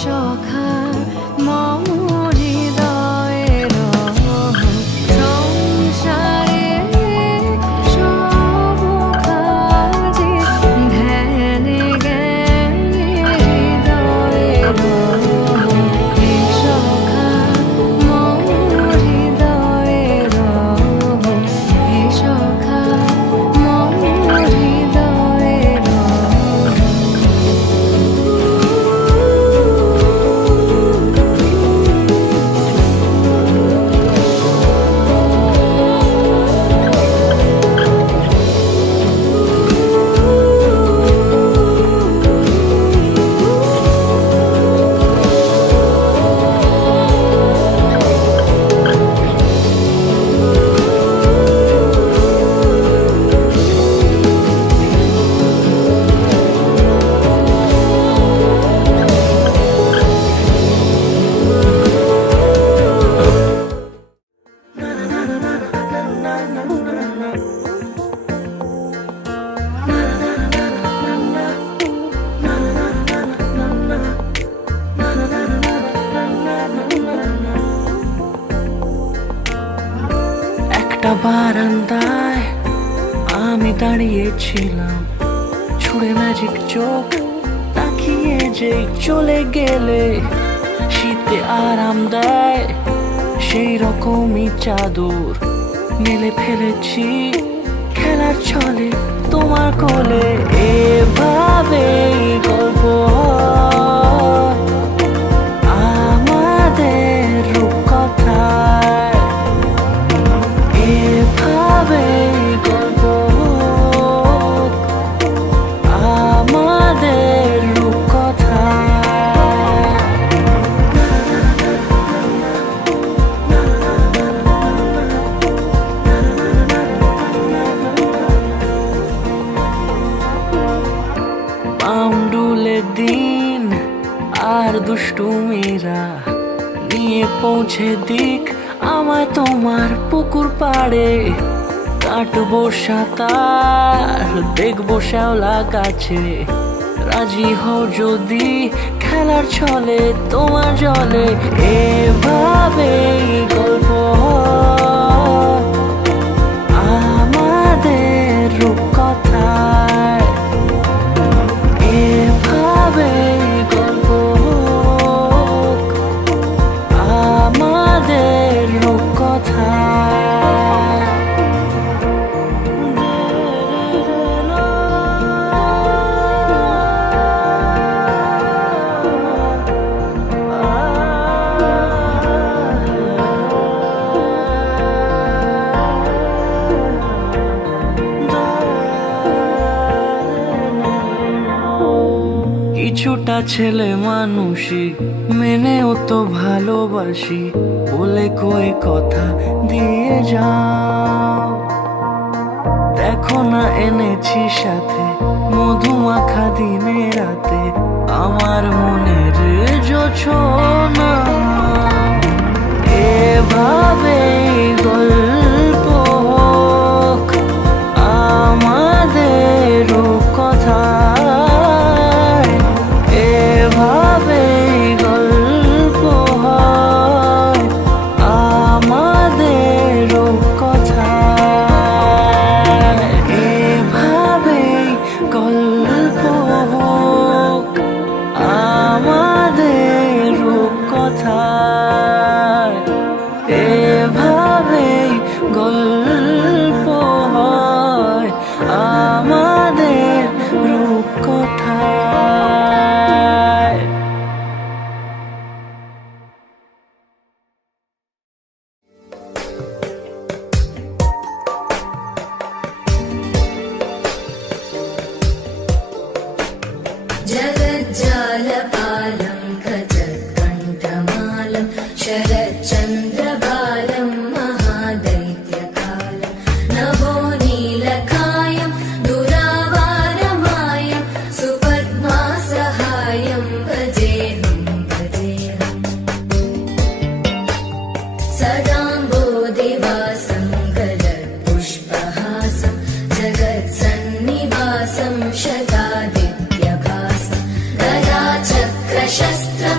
সখা মম হৃদয়ের সংসারে সব কাজে ধ্যানে জ্ঞানে হৃদয়ের সখা মম হৃদয়ের সখা মম হৃদয়ের একটা বারান্দায় আমি দাঁড়িয়েছিলাম, ছুঁড়ে ম্যাজিক চোখ তাকিয়ে যে চলে গেলে শীতে আরাম দেয় সেই রকমই চাদর মেলে ফেলেছি খেলার ছলে তোমার কোলে। এভাবেই গল্প হয় আমাদের রূপকথায়, এভাবেই গল্প হোক আমাদের রূপকথায়। পাউন্ডুলে দিন আর দুষ্টুমিরা নিয়ে পৌঁছে দিক আমায় তোমার পুকুর পাড়ে। কাটবো সাঁতার দেখবো শ্যাওলা গাছে, রাজি হও যদি খেলার ছলে তোমার জলে। এভাবেই গল্প হয় আমাদের রূপকথায়, এভাবেই গল্প হোক আমাদের রূপকথায়। কিছুটা ছেলে মানুষই মেনেও তো ভালোবাসি, বলে কয়ে কথা দিয়ে যাও। দেখো না এনেছি সাথে মধুমাখা দিনে রাতে আমার মনের জোছনা। এভাবেই গল্প হোক আমাদের রূপকথায়, এভাবেই গল্প হয় আমাদের রূপকথায়, এভাবেই গল্প হোক আমাদের রূপকথায়, এভাবেই গল্প হয় আমাদের রূপকথায়। जगज्जालपालं खचत्कण्ठमालं शरच्चन्द्रबालं महादैत्यकालं नभोनीलकायं दुरावारमायं सुपद्मासहायं भजेऽहं भजेऽहम् सदाम्बोधिवासं गलत्पुष्पहासं जगत्सन्निवासं शतादित्यभासं गदाचक्रशस्त्रं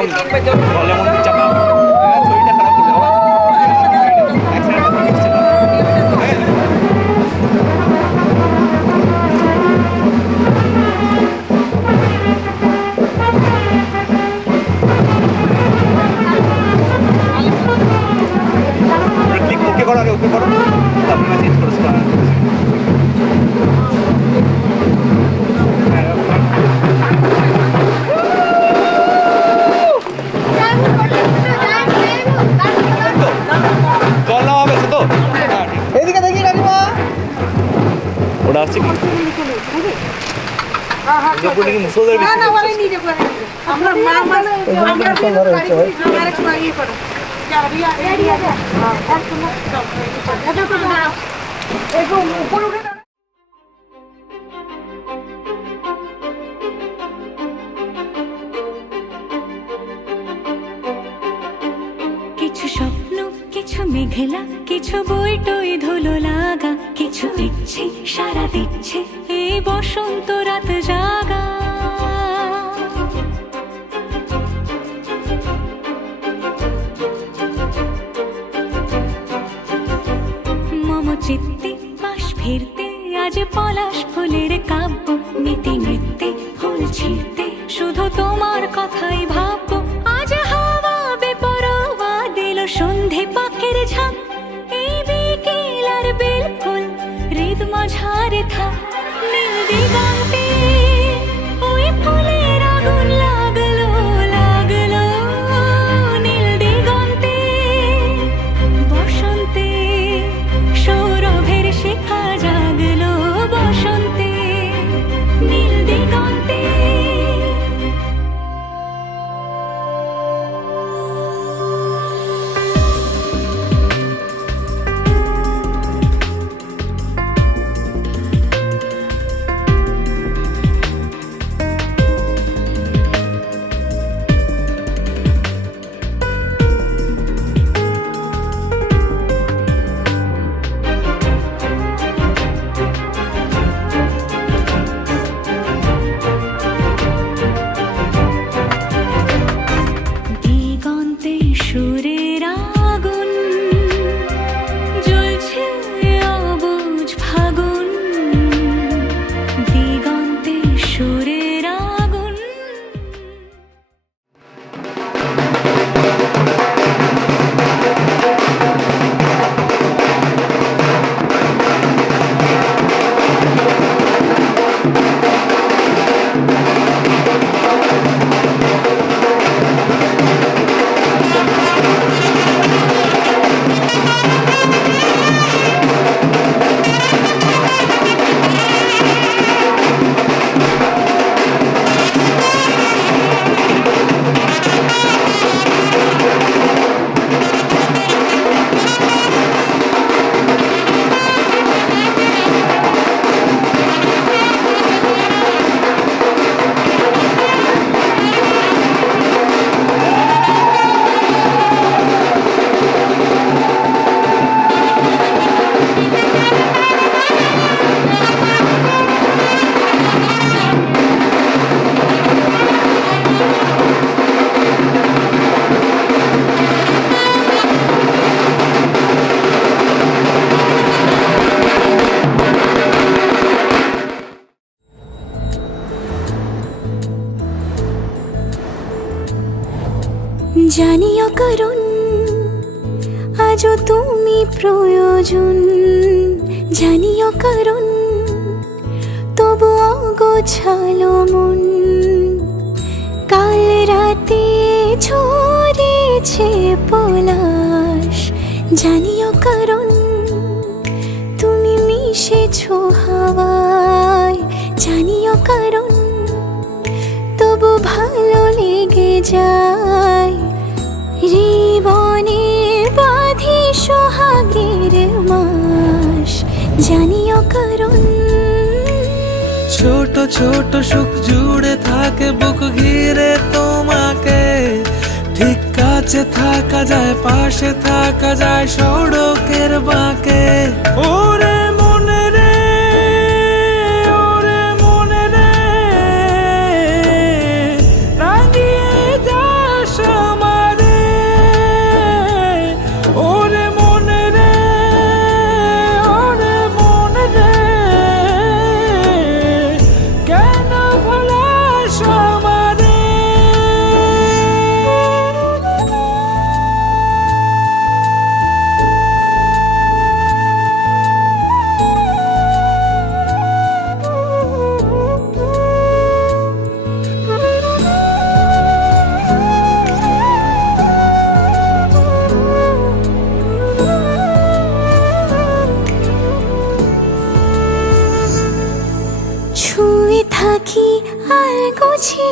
একদম গলে মধ্যে চাপা শরীরটা খারাপ করে দেওয়া ওকে করো আগে ওকে করো তারপরে চেঞ্জ করেছো জল নেওয়া হবে তো এদিকে দেখি কাকিমা ওটা আসছে কি পুরো কি মুসলদের আমরা মা মা আমরা আরেক সময় ইয়ে করো কিছু স্বপ্ন কিছু মেঘলা কিছু বই টই ধুলো লাগা কিছু ইচ্ছে সারা দিচ্ছে এই বসন্ত রাত জাগা মম চিত্তে পাশ ফিরতে আজ পলাশ ফুলের কাব্য নীতি নৃত্যে ফুল ছিঁড়তে শুধু তোমার কথাই ভাববো আজ হাওয়া বেপরোয়া দিল সন্ধে পাখির ঝাঁক এই বিকেল আর বেল ফুল হৃদ মাঝারে থাক নীল দিগন্তে ওই ফুলের আগুন লাগলো লাগলো নীল দিগন্তে বসন্তে সৌরভের শিখা জাগলো বসন্তে নীল দিগন্তে দিগন্তে সুরের আগুন জ্বলছে অবুঝ ফাগুন দিগন্তে সুরের আগুন জানিও কারণ আজও তুমি প্রয়োজন জানিও কারণ তবু অগোছালো মন কাল রাতে ঝরেছে পলাশ জানিও কারণ তুমি মিশেছো হাওয়ায় জানিও কারণ তবু ভালো লেগে যায় জীবনে বাঁধি সোহাগের মাস জানিও কারণ ছোট ছোট সুখ জুড়ে থাকে বুক ঘিরে তোমাকে ঠিক কাছে থাকা যায় পাশে থাকা যায় সড়কের বাঁকে ওরে মনে রে ওরে মনে রে রাঙিয়ে যাস ছুঁয়ে থাকি আর গুছি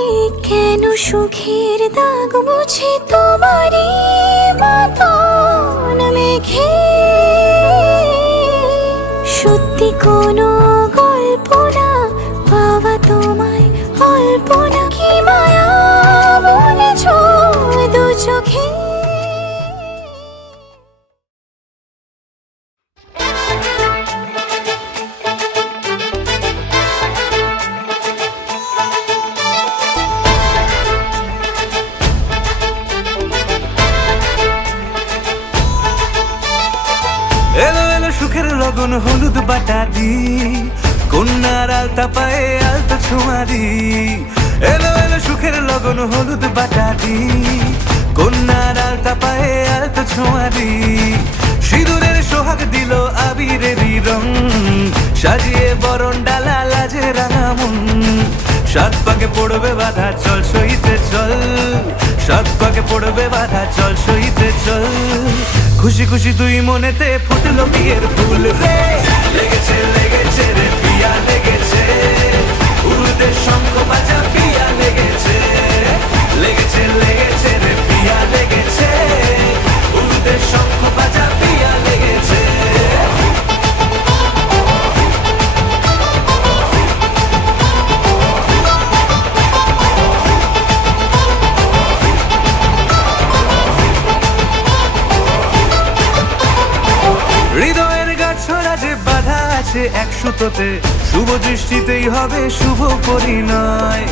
কেন সুখের দাগ মুছে তোমারই মতন মেঘে সত্যি কোনো গল্প না পাওয়া তোমায় অল্প না কি মায়া মনে দু চোখে এলো এলো সুখের লগন হলুদ বাটা দি কন্যার আলতা পায়ে আলতা ছোঁয়া দি এলো এলো সুখের লগন হলুদ বাটা দি কন্যার আলতা পায়ে আলতা ছোঁয়া দি সিঁদুরের সোহাগ দিল আবিরেরই রং সাজিয়ে বরণ ডালা লাজে রাঙা মন সাত পাকে পড়বে বাধা চল সইতে চল সাত পাকে পড়বে বাধা চল সইতে চল খুশি খুশি দুই মনেতে ফুটলো বিয়ের ফুল রে লেগেছে লেগেছে রে পিয়া লেগেছে উড়তে শঙ্খ বাজা পিয়া লেগেছে লেগেছে লেগেছে রে পিয়া লেগেছে উড়তে শঙ্খ বাজা পিয়া লেগেছে হৃদয়ের গাছড়া যে বাধা আছে এক সুতোতে শুভ দৃষ্টিতেই হবে শুভ পরিণয়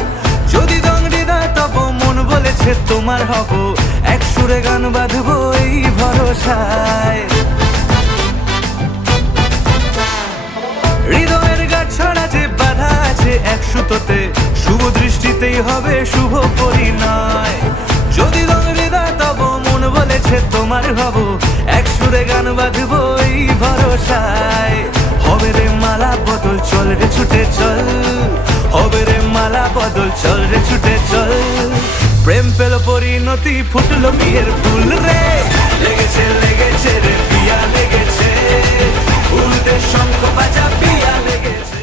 যদি দংডিদায় তব মন বলেছে তোমার হব এক সুরে গান বাঁধবো এই ভরসায় হৃদয়ের গাছড়া যে বাধা আছে এক সুতোতে শুভ দৃষ্টিতেই হবে শুভ পরিণয় যদি দংডিদায় তব মন বলেছে তোমার হব এক সুরে গান বাঁধবো এই ভরসায় হবে রে মালা বদল চল রে ছুটে চল হবে রে মালা বদল চল রে ছুটে চল প্রেম পেল পরিণতি ফুটলো বিয়ের ফুল রে লেগেছে লেগেছে রে পিয়া লেগেছে উড়তে শঙ্খ বাজা পিয়া লেগেছে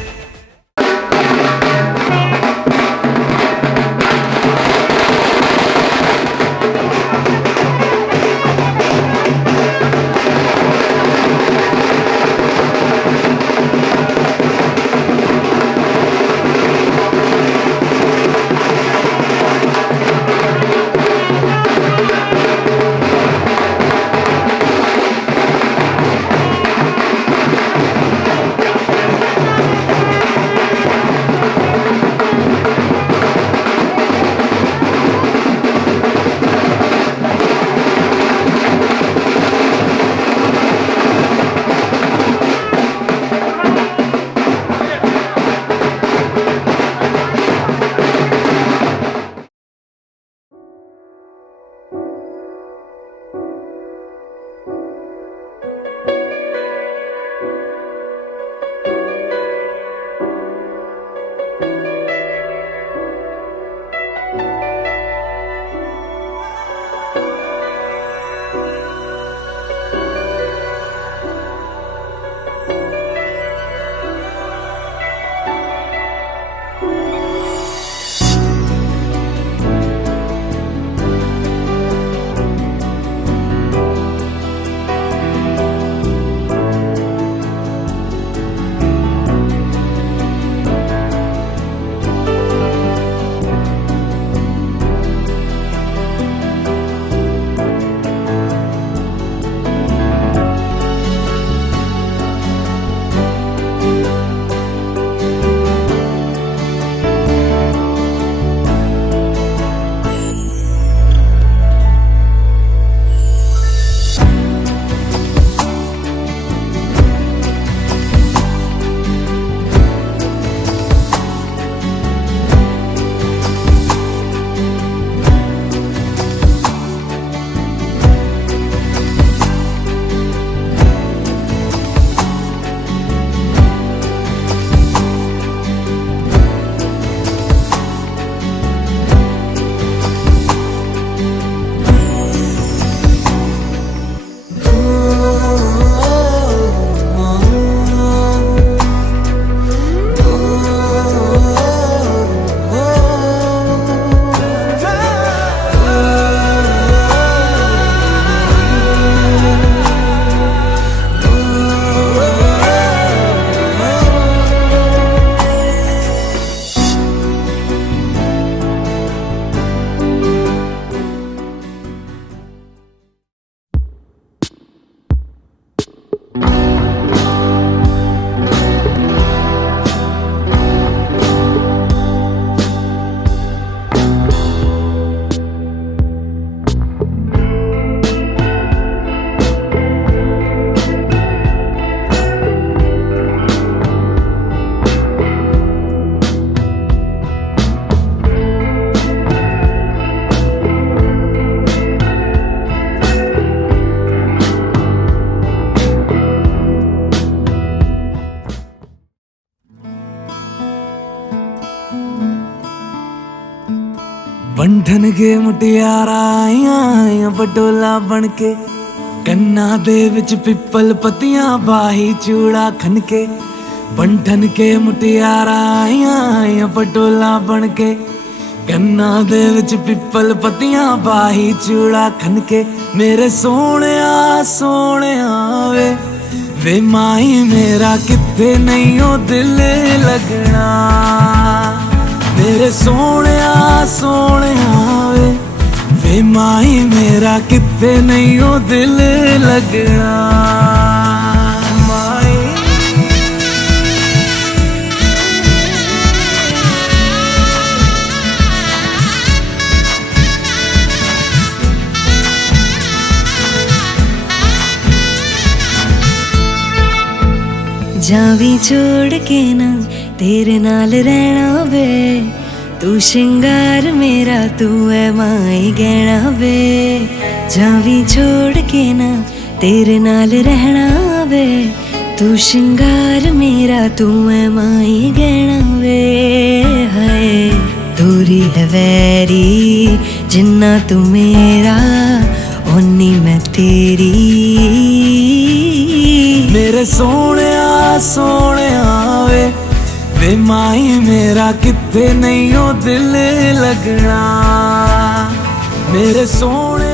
बंधन के मुटियारा आईया पटोला बन के कन्ना दे विच पिपल पतियां बाही चूड़ा खनके बंधन के मुटियारा आईया पटोला बन के कन्ना दे विच पिपल पतियां बाही चूड़ा खनके मेरे सोने वे माही मेरा किथे नहीं ओ दिल लगना मेरे सोने वे माही मेरा किथे नहीं ओ दिल लगना माही जावी छोड़ के ना तेरे नाल रहना वे तू श्रृंगार मेरा तू है माई गहना वे जावी छोड़ के ना तेरे नाल रहना वे तू श्रृंगार मेरा तू है माई गहना वे हाय दूरी है वैरी जिन्ना तू मेरा ओनी मैं तेरी मेरे सोने वे माही मेरा किथे नहीं ओ दिल लगना मेरे सोने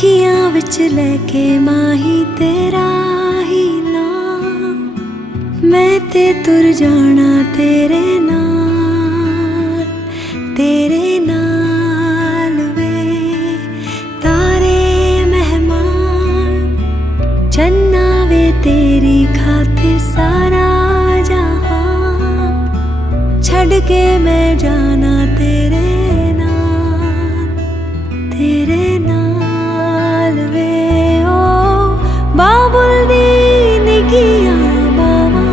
अखियां विच लेके माही तेरा ही नाम, मैं ते तुर जाना तेरे नाल वे। तारे मेहमान चन्ना वे तेरी खातिर सारा जहां, छड़ के मैं जाना तेरे नाल वे। ओ बाबुल दी निगियां बावा,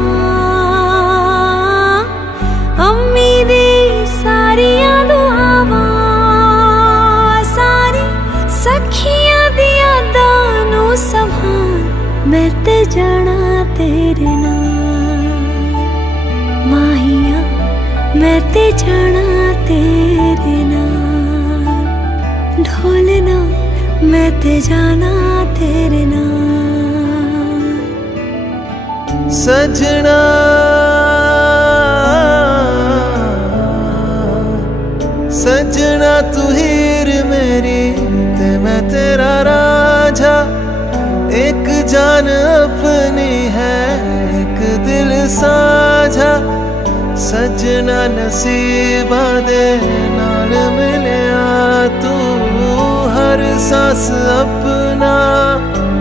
अम्मी दी सारियां दुआवां, सारी सखियां दी यादां नू संभाल, मैं ते जाना तेरे नाल माहिया, मैं ते जाना तेरे नाल ढोलना, मैं ते जाना तेरे नाल। सजना सजना तू हीर मेरी ते मैं तेरा राजा, एक जान अपनी है एक दिल साझा। सजना नसीबा दे नाल मिलिया तू, हर सांस अपना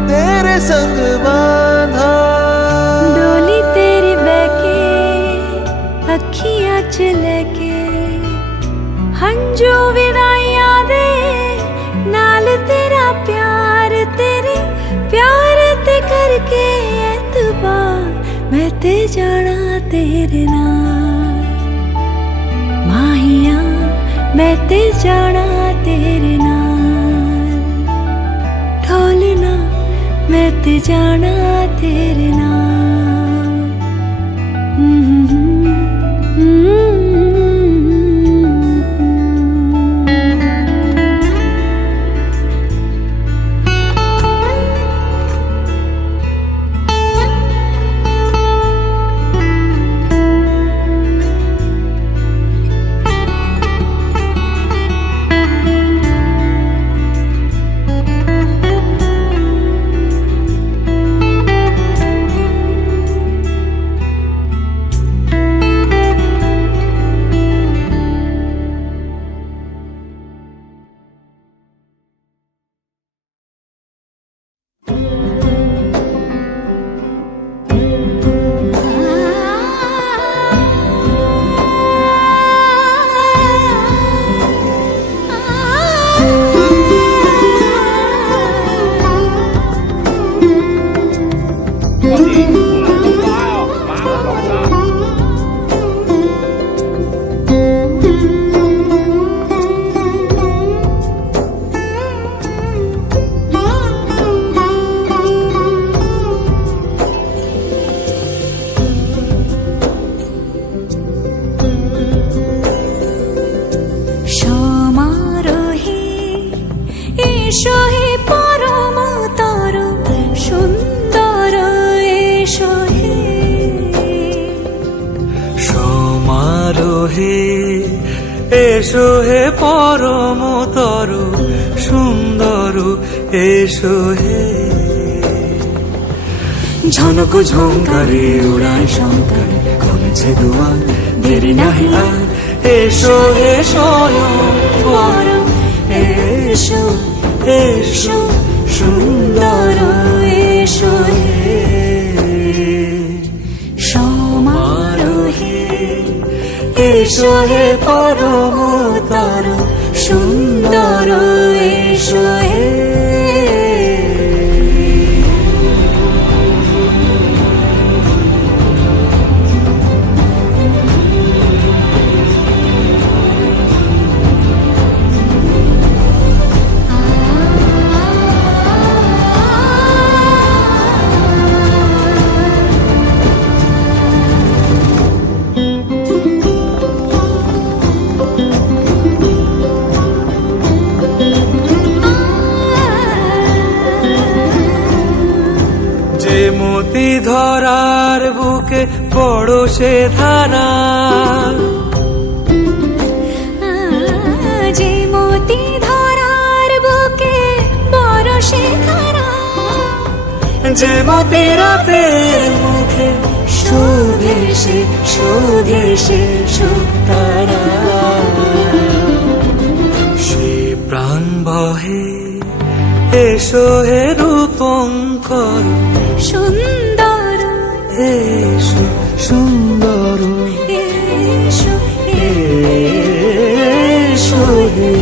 तेरे संग बांधा। डोली तेरी बहके अखियां च लेके, हंजू विदाइयां दे नाल तेरा प्यार, तेरे प्यार ते करके एतबार, मैं ते जाना तेरे नाल माहिया, मैं ते जाना तेरे नाल ढोलना, मैं ते जाना तेरे नाल। এসো হে পরম তরু সুন্দর, এসো হে ঝনক ঝঙ্কারে উড়ায় শঙ্কর, কমেছে দুয়ার দেরি নাহি আর, এসো হে স্বয়ং পরম, এসো এসো সুন্দর, এসো হে সমারোহে, এসো হে পরম তরু সুন্দর, এসো হে। মতি ধরার বুকে বড় সে ধারা, যে মতি ধরার বুকে বড় যে মতে রাতের মুখে শোভে সে শোভে সে শুকতারা সে প্রাণ বহে এসো হে রূপঙ্কর সুন্দর এসো সুন্দর এসো এসো হে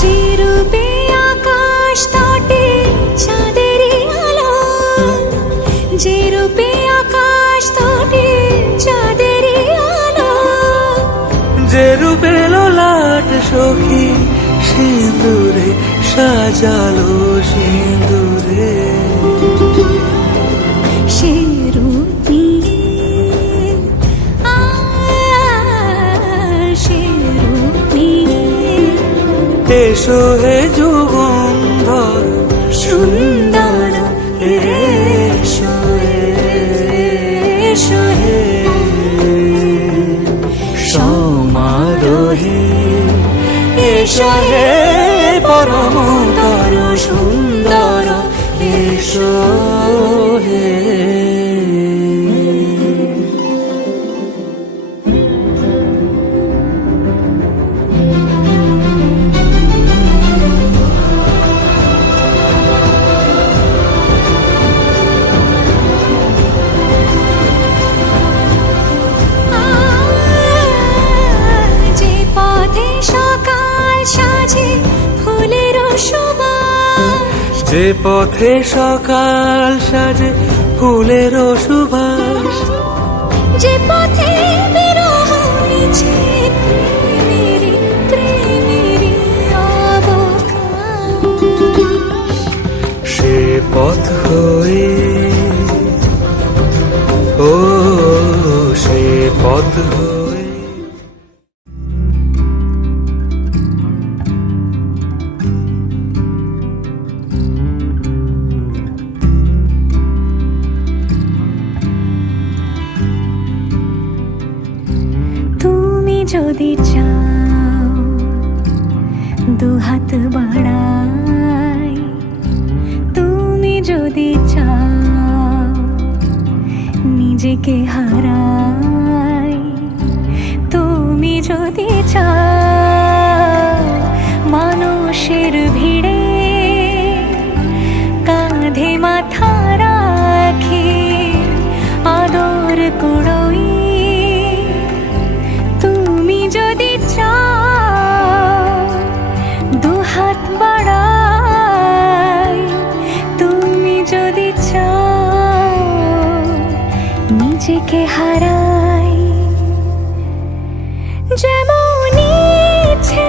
যে রূপে আকাশ তটে চাঁদেরই আলো যে রূপে আকাশ তটে চাঁদেরই আলো যে রূপে ললাট সখী সিঁদুরে সাজালো সিঁদুরে সে রূপ নিয়ে সে রূপ নিয়ে এসো হে যুগন্ধর সুন্দর এসো এসো হে সমারোহে এসো হে পরমতর সুন্দর এসো হে যে পথে সকাল সাজে ফুলের সুবাস যে পথে সকাল সাজে ফুলের সুবাস যে পথে বিরহ নিচে প্রেমেরই প্রেমেরই অবকাশ সে পথ হয়ে ও সে পথ হয়ে তুমি যদি চাও দুহাত বাড়াই তুমি যদি চাও নিজেকে হারাই তুমি যদি চাও মানুষের ভিড়ে কাঁধে মাথা রাখি আদর কুড়োই তুমি যদি চাও দুহাত বাড়াই তুমি যদি চাও নিজেকে হারাই যেমন ইচ্ছে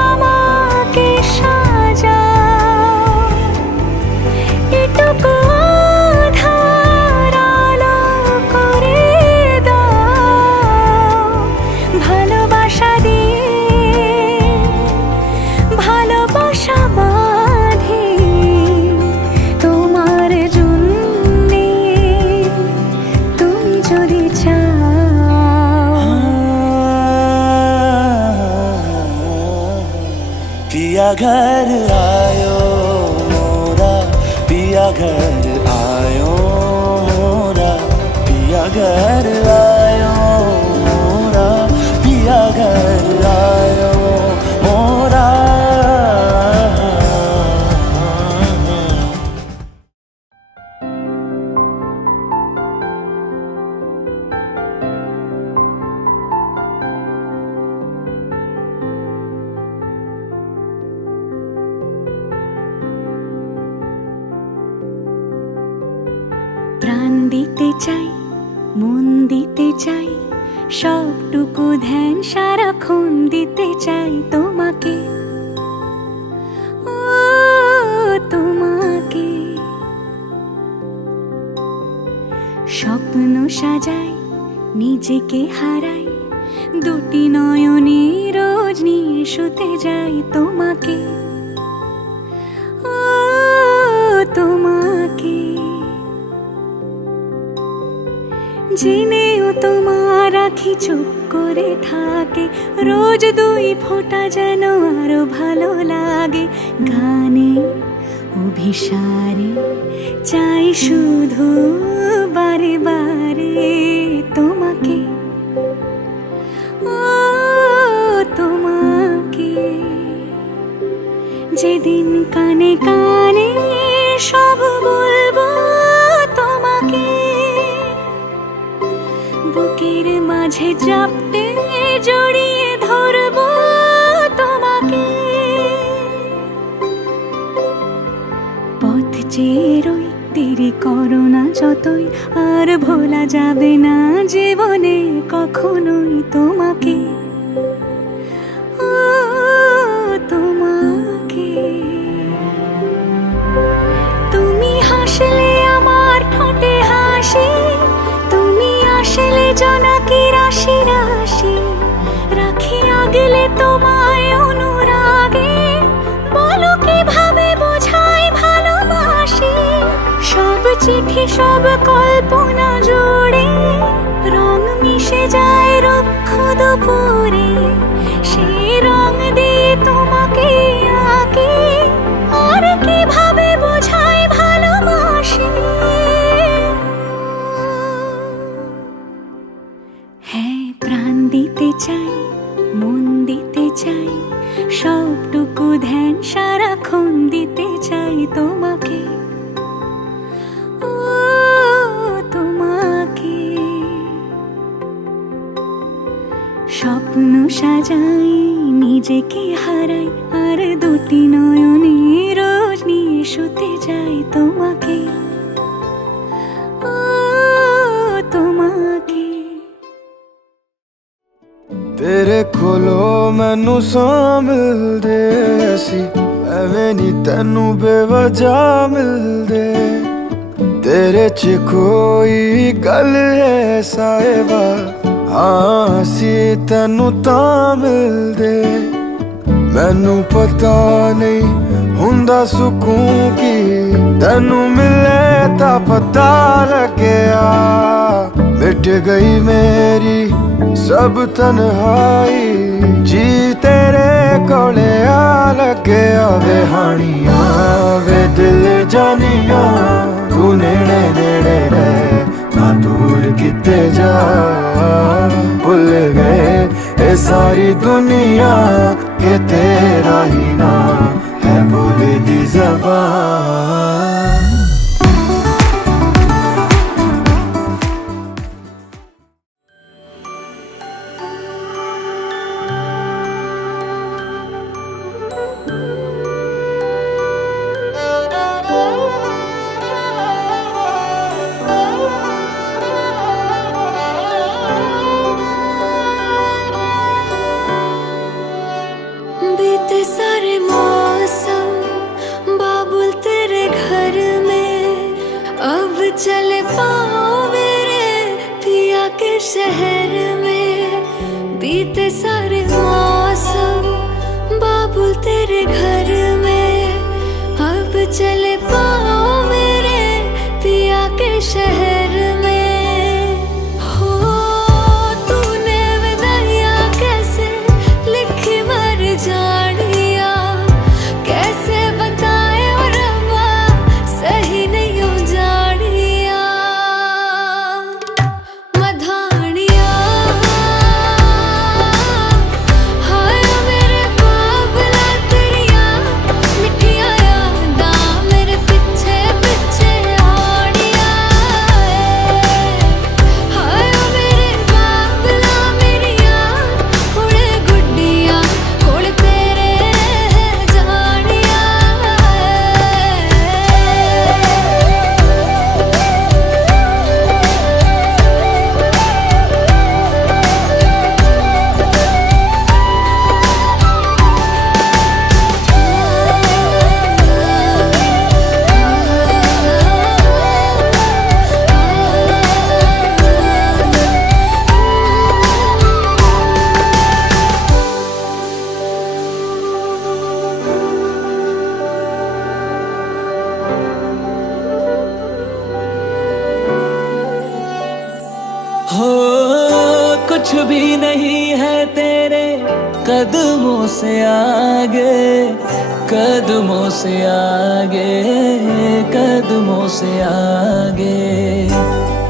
আমাকে সাজাও এটুকু আধার আলো করে দাও ভালোবাসা দিয়ে ভালোবাসা বাঁধি তোমার জন্যে তুমি যদি চাও पिया घर आयो मोरा पिया घर आयो मोरा पिया घर आयो मोरा पिया घर आयो मोरा দিতে চাই, মন দিতে চাই, সবটুকু ধ্যান সারাক্ষণ দিতে চাই তোমাকে, ও তোমাকে। স্বপ্ন সাজাই, নিজেকে হারাই, দুটি নয়নে রোজ নিয়ে শুতে যাই তোমাকে, ও তোমাকে। জেনেও তোমার আখি চুপ করে থাকে, রোজ দুই ফোঁটা যেন আরো ভালো লাগে। গানে অভিসারে চাই শুধু বারে বারে তোমাকে, ও তোমাকে। যেদিন কানে কানে সব বলবো তোমাকে, বুকের মাঝে চাপতে জড়িয়ে ধরবো তোমাকে। পথ চেয়ে রই, দেরি করো না যতই, আর ভোলা যাবে না জীবনে কখনোই তোমাকে, ও তোমাকে। তুমি হাসলে আমার ঠোঁটে হাসি, তুমি আসলে জোনাকি রাশি রাশি, রাখি আগলে তোমায় অনুরাগে, বলো কিভাবে বোঝাই ভালোবাসি। সব চিঠি সব কল্পনা জুড়ে রং মিশে যায় রুক্ষ দুপুরে, সেই রং দিয়ে তোমাকে আঁকি, আর কিভাবে বোঝাই ভালোবাসি। হ্যাঁ, প্রাণ দিতে চাই, মন দিতে চাই, সবটুকু ধ্যান সারাক্ষণ দিতে চাই তোমাকে, ও তোমাকে। স্বপ্ন সাজাই, নিজেকে হারাই, আর দুটি নয়নে রোজ নিয়ে শুতে যাই তোমাকে, ও তোমাকে। तेरे कोलो मैनू सां मिलदे सी, एवें नी तैनू बेवजह मिलदे। तेरे च कोई गल है साहिबा, हाँ असी तैनू तां मिलदे। मैनू पता नहीं हुंदा सुकून की, तैनू मिले तां पता लग्या। मिट गई मेरी सब तन्हाई, जी तेरे कोले आ लगे। वे हानिया वे दिल जानिया, तू नेड़े नेड़े रह ना दूर किते जा। भुल गए ये सारी दुनिया के तेरा ही ना है बोले दी ज़बान। बीते सारे मौसम बाबुल तेरे घर में, अब चले पाओ मेरे पिया के शहर में। बीते सारे मौसम बाबुल तेरे घर में, अब चले पाओ मेरे पिया के शहर में। हो तूने विदाइया कैसे लिखी मर जानिया, कैसे बताए और रब्बा सही नहीं हो जानिया। मधानिया हाय मेरे बाबला तेरिया, मिठिया यादां में कदमों से आगे, कदमों से आगे, कदमों से आगे।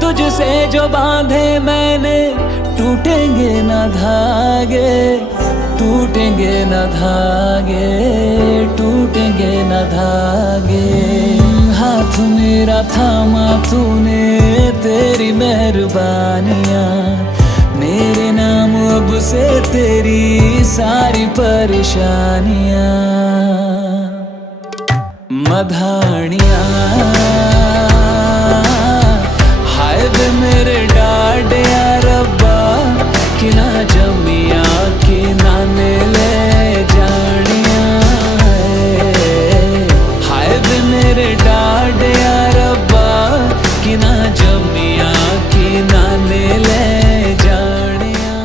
तुझसे जो बांधे मैंने टूटेंगे न धागे, टूटेंगे न धागे, टूटेंगे न धागे। हाथ मेरा थामा तूने, तेरी मेहरबानियाँ मेरे नाम अब से तेरी सारी परेशानियाँ। मधानियाँ हाय वे मेरे डाडिया रब्बा, कि ना जमिया कि ना ले जानिया। हाय वे मेरे डाडिया रब्बा, कि ना जमिया कि ना ले जानिया।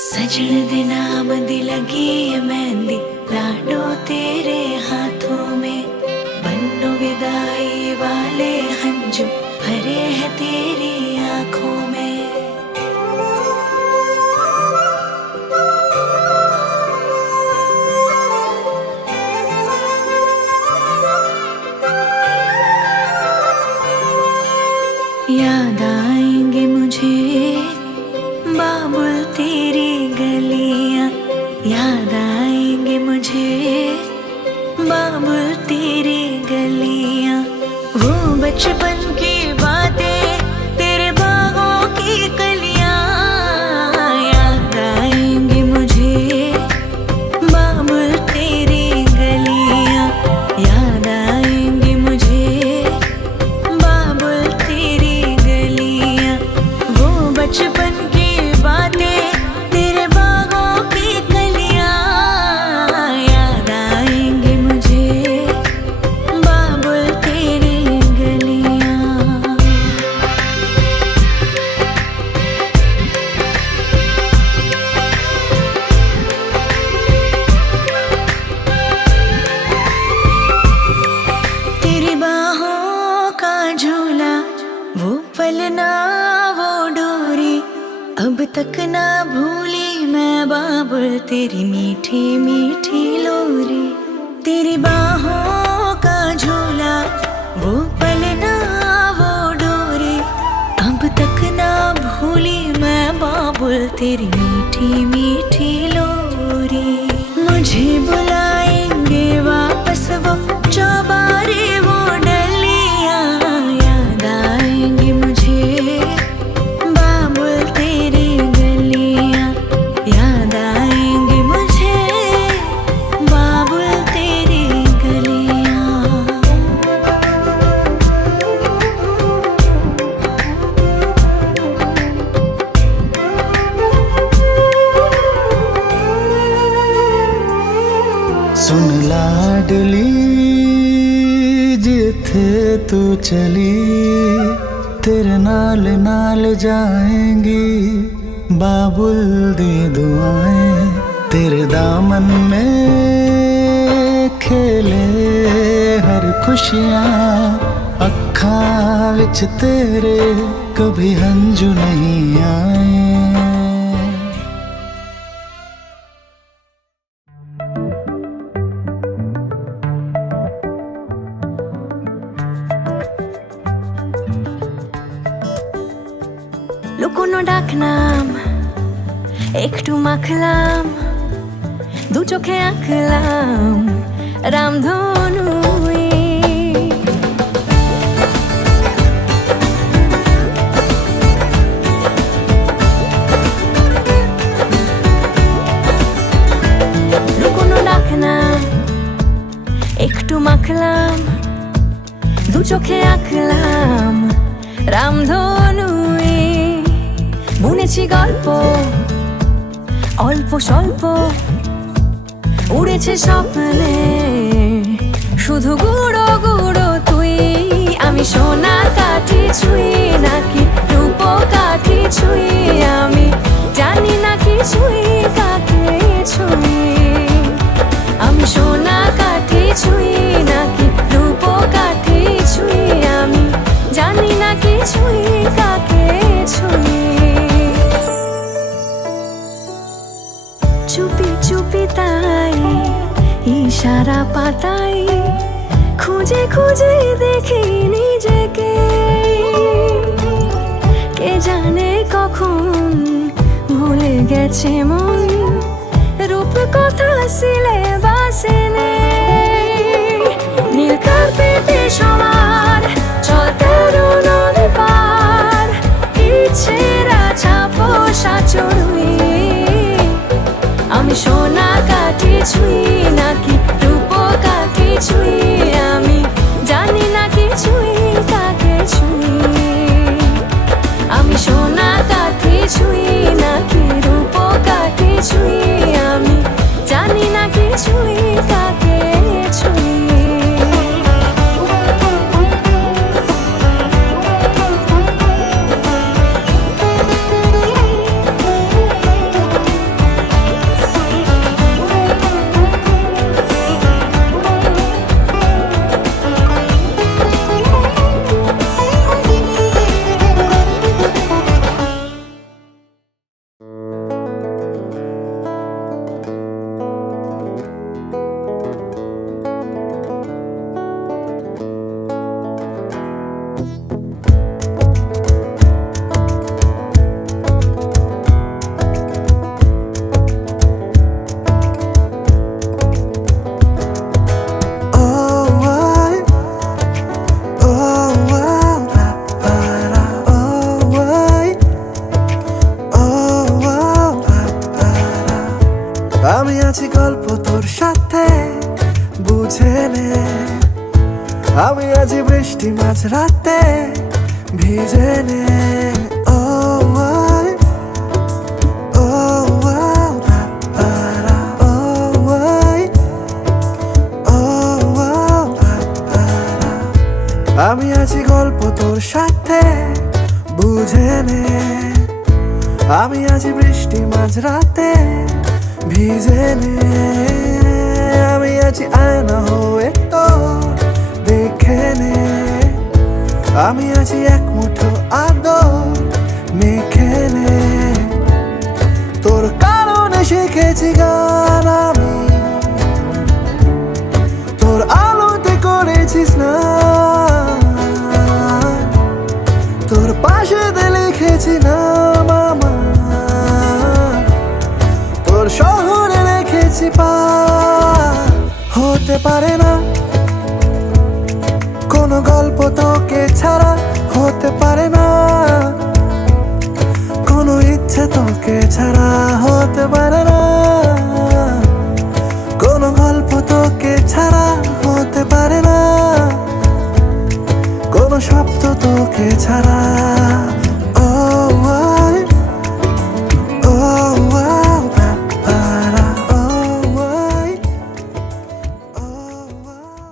सजन दे नाम दी लगी है मेहंदी, लाडो तेरे हाथों में। बन्नो विदाई वाले हंजू भरे हैं तेरी आंखों में। याद आएंगे मुझे बाबुल तेरी गलियां, याद आएंगे मुझे बाबुल तेरी गलियां। वो बचपन की बातें, तेरे बागों की कलियां। याद आएंगे मुझे बाबुल तेरी गलियां, याद आएंगे मुझे बाबुल तेरी गलियां। वो बचपन की बातें, तेरे बागों की कलियां। याद आएंगे मुझे बाबुल तेरी गलियां। तेरी बाहों का झूला, वो पलना वो डोरी, अब तक ना भूली मैं बाबुल तेरी मीठी मीठी लोरी। तेरी बाहों का झूला, वो पलना वो डोरी, अब तक ना भूली मैं बाबुल तेरी मीठी मीठी लोरी। मुझे बुलाएंगे वापस वो चौबारे वो डलियां। याद आएंगे मुझे बाबुल तेरी गलियां, याद आएंगे मुझे बाबुल तेरी गलियां। सुन लाडली जिथे तू चली, तेरे नाल नाल जाएंगी बाबुल दी दुआएं। तेरे दामन में खेले हर खुशियाँ, अखां विच तेरे कभी हंजू नहीं आए। লুকোনো ডাক নাম একটু মাখলাম, দু চোখে আঁকলাম রামধনু। লুকোনো ডাক নাম একটু মাখলাম, দু চোখে আঁকলাম রামধনু। বুনেছি গল্প অল্প স্বল্প, উড়েছে স্বপ্নে শুধু গুঁড়ো গুঁড়ো তুই। আমি সোনা কাঠি ছুঁই নাকি রূপ কাঠি ছুঁই, আমি জানি না কিছুই কাকে ছুঁই। কবিতায় ইশারা পাতায় খুঁজে খুঁজে দেখি নিজেকে, কে জানে কখন ভুলে গেছে মন রূপ কথা সিলেবাসে নেই। নীল কার্পেটে সবার চলতে নদী পার, ইচ্ছেরা ছাপো সাচড়ুই। আমি সোনা কাঠি ছুঁই নাকি রূপ কাঠি ছুঁই, আমি জানি না কিছুই কাকে ছুঁই। আমি সোনা কাঠি ছুঁই নাকি রূপ কাঠি ছুঁই, আমি জানি না কিছুই কাকে ছুঁই। আমি আছি গল্প তোর সাথে বুঝে নে, আমি আছি বৃষ্টি মাঝ রাতে ভিজে নে। ও আই, ও আও, পারা, ও আই, ও আও, পারা। আমি আছি গল্প তোর সাথে বুঝে নে, আমি আছি বৃষ্টি মাঝ রাতে ভিজে নে। আমি আছি আয়না হয়ে তোর দেখে নে, আমি আছি এক মুঠো আদর মেখে নে। তোর কারণে শিখেছি গান আমি, তোর আলোতে করেছি স্নান, তোর পাশে লিখেছি নাম আমার, তোর শহরে রেখেছি পার। হতে পারে না কোনো গল্প তোকে ছাড়া, হতে পারে না কোনো ইচ্ছে তোকে ছাড়া, হতে পারে না কোনো গল্প তোকে ছাড়া, হতে পারে না কোনো শব্দ তোকে ছাড়া। ও আই, ও আও, পারা, ও আই, ও আও।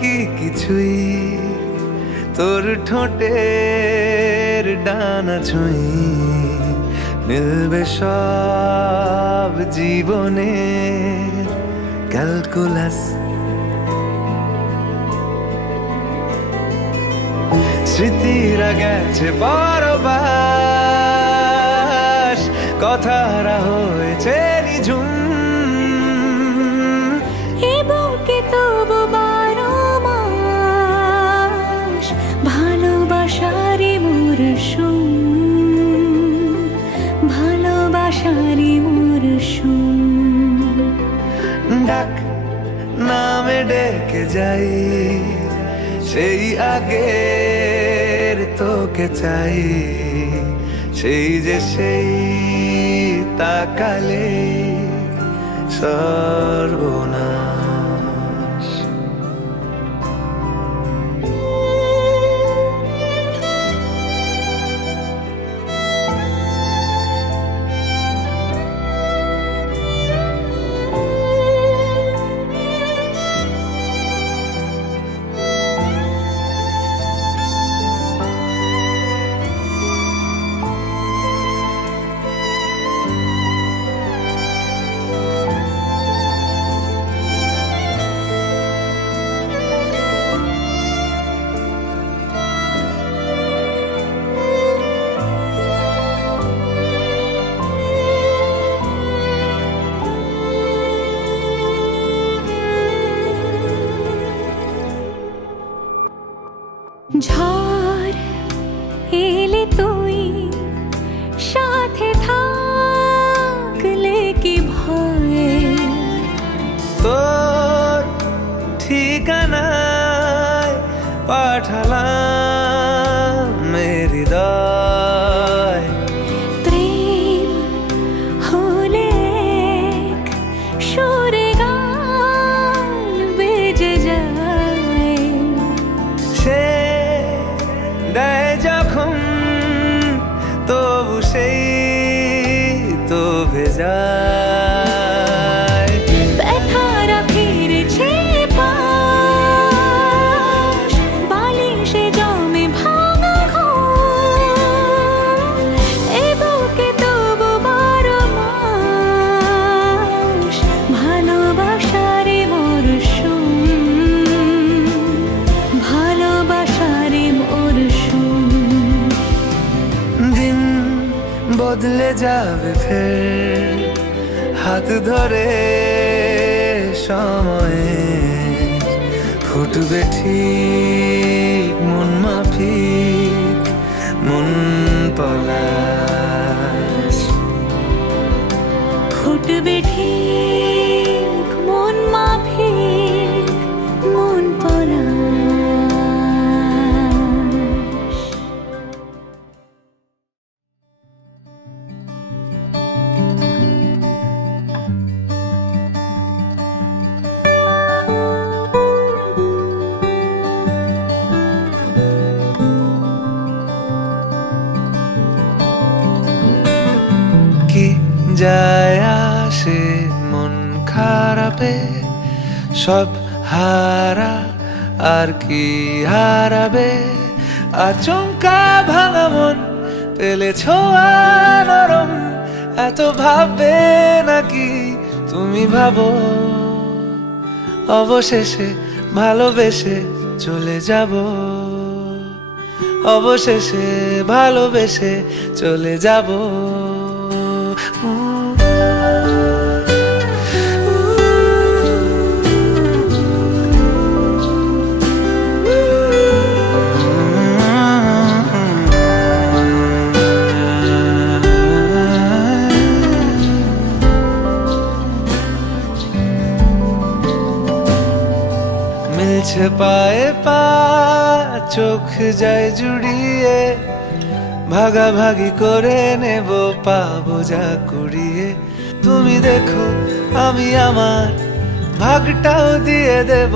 কি কিছুই তোর ঠোঁটের ডানা ছুঁই মিলবে সব জীবনের ক্যালকুলাস। স্মৃতিরা গেছে পরবাস, কথারা হয়েছে নিঝুম। এ বুকে তবু 12 মাস ভালোবাসারই মরশুম, ভালোবাসারই মরশুম। ডাক নামে ডেকে যাই, সেই আগের তোকে চাই, সেই যে সেই তাকালে সর্বনাশ। ঝড় এলে তুই সাথে থাকলে কি ভয়, তোর ঠিকানায় পাঠালাম হৃদয়। প্রেম হলে এক সুরে গান বেজে যায়, সে দেয় যখন তবু সেই তো ভেজায়। ব্যথারা ফিরেছে পাশ, বালিশে জমে ভাঙা ঘুম। এ বুকে তবু 12 মাস ভালোবাসারই মরশুম, ভালোবাসারই মরশুম। দিন বদলে যাবে ফের, হাত ধরে সময়ে ফুটবে ঠিক মন মাফিক মন পলাশ। ফুটবে ঠিক মন মাফিক মন পলাশ। কি যায় আসে মন খারাপে, সব হারা আর কি হারাবে। আচমকা ভাঙা মন পেলে ছোঁয়া নরম, এত ভাববে নাকি তুমি ভাবো। অবশেষে ভালোবেসে চলে যাব, অবশেষে ভালোবেসে চলে যাব। মিলছে পায়ে পা, চোখ যায় জুড়িয়ে, ভাগাভাগি করে নেব পাবো যা কুড়িয়ে। তুমি দেখো আমি আমার ভাগটাও দিয়ে দেব,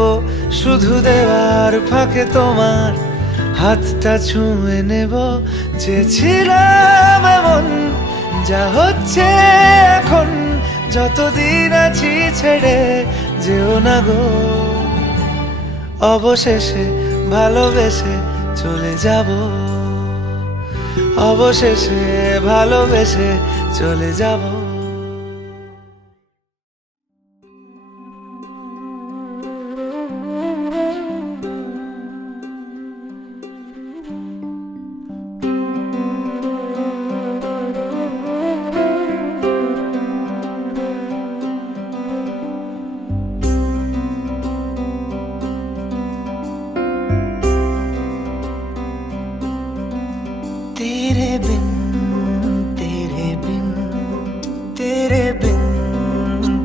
শুধু দেওয়ার ফাঁকে তোমার হাতটা ছুঁয়ে নেব। চেয়েছিলাম এমন, যা হচ্ছে এখন, যতদিন আছি ছেড়ে যেও না গো। অবশেষে ভালোবেসে চলে যাব, অবশেষে ভালোবেসে চলে যাব। तेरे बिन तेरे बिन तेरे बिन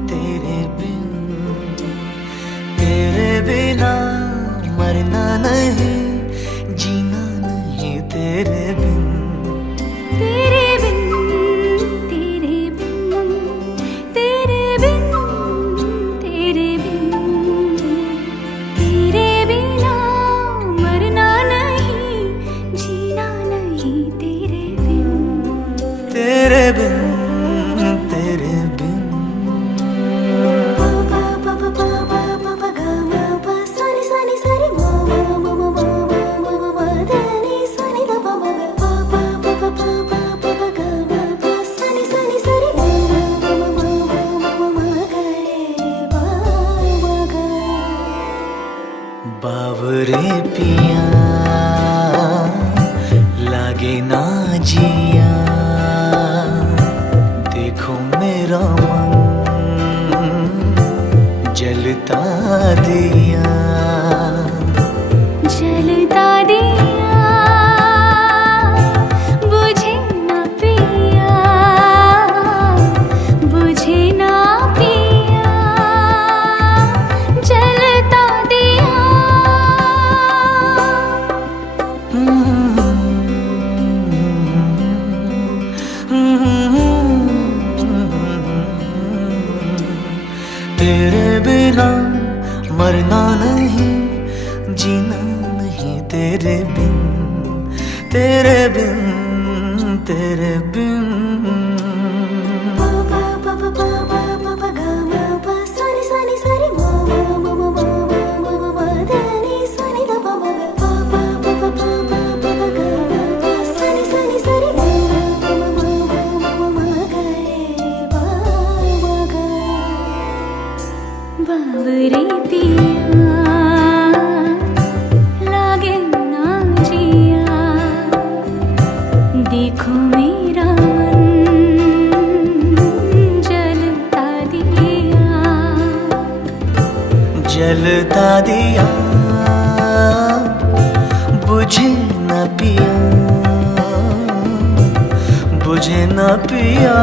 तेरे बिन तेरे बिना मरना नहीं जीना नहीं तेरे बिन तेरे बिन तेरे बिन तेरे बिन तेरे बिन तेरे बिना मरना नहीं जीना नहीं तेरे बिन तेरे बिन तेरे बिन बावरे पिया लागे ना जिया, देखो मेरा मन जलता दिया, जलता दिया बुझे ना पिया, बुझे ना पिया जलता दिया। तेरे बिना मरना नहीं जीना नहीं तेरे बिन तेरे बिन तेरे बिन बावरे पिया लागे ना जिया, देखो मेरा मन जलता दिया, जलता दिया बुझे न पिया, बुझे न पिया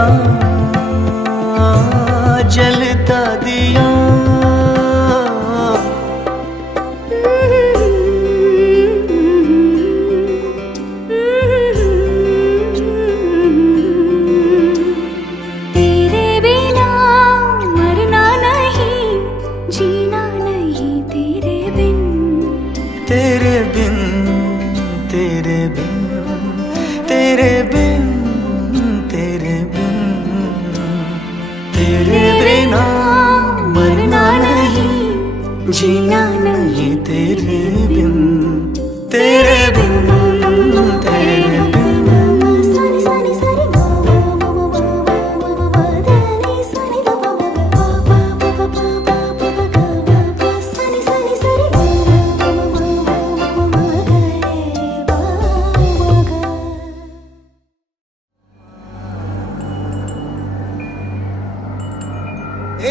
जलता दिया। तेरे बिना मरना नहीं जीना नहीं तेरे बिन तेरे बिन तेरे बिन तेरे बिन तेरे बिन तेरे बिना मरना नहीं जीना नहीं तेरे बिन तेरे बिन तेरे बिन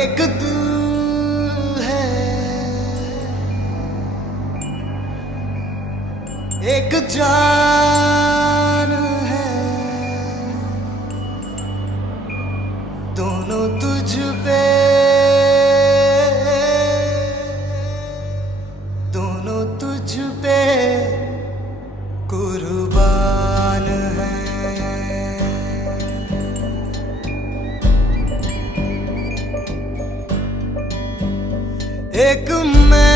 एक दिल है एक जान है, दोनों तुझ पे दोनों तुझ पे कुर्बान है। एक मैं